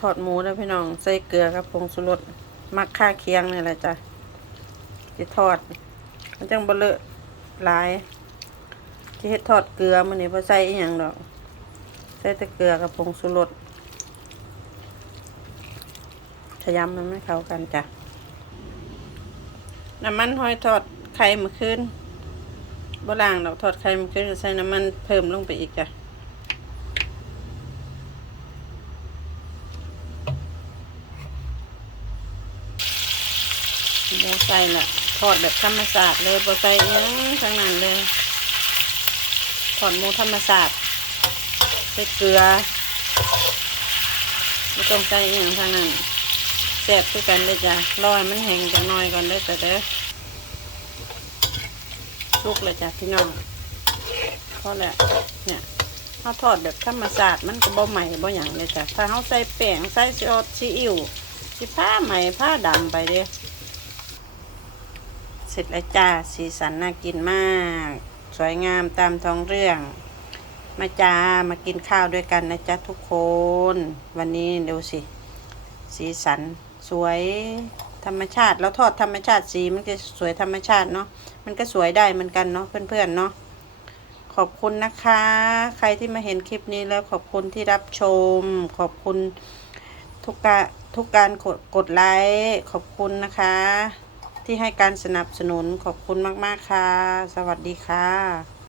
ทอดหมูแล้วพี่น้อง ใส่เกลือกับผงชูรสมักค่าเคียงนี่แหละจ้ะจะทอด มันจังบ่เลอะหลายที่เฮ็ดทอดเกลือมันนี่บ่ใส่อีหยังดอก ใส่แต่เกลือกับผงชูรสขยำมันไม่เข้ากันจ้ะน้ำมันหอยทอดไข่มื่อคืนบ่ล้างดอกทอดไข่มื่อคืนใส่น้ำมันเพิ่มลงไปอีกจ้ะ หมูใส่ละทอดแบบธรรมศาสตร์เลยบ่ใส่อิหยังทั้งนั้นเลยทอดหมูธรรมศาสตร์ใส่เกลือไม่ต้องใส่เองทั้งนั้นแซ่บคือกันเลยจ้ะรอให้มันแห้งจังหน่อยก่อนได้แต่เด้อสุกเลยจ้ะพี่น้องพอแล้วเนี่ยเขาทอดแบบธรรมศาสตร์มันก็บ่ใหม่บ่หยังเลยจ้ะถ้าเขาใส่แป้งใส่ซอสซีอิ๊วสิผ้าใหม่ผ้าดำไปเด้อ ร็จแล้วจ้า สีสันน่ากินมาก สวยงามตามท้องเรื่อง มาจ้า มากินข้าวด้วยกันนะจ๊ะทุกคน วันนี้ดูสิ สีสันสวยธรรมชาติแล้วทอดธรรมชาติสีมันก็สวยธรรมชาติเนาะมันก็สวยได้เหมือนกันเนาะเพื่อนๆเนาะขอบคุณนะคะ ใครที่มาเห็นคลิปนี้แล้วขอบคุณที่รับชม ขอบคุณทุกการทุกการกดกดไลค์ขอบคุณนะคะ ที่ให้การสนับสนุนขอบคุณมาก ๆ ค่ะ สวัสดีค่ะ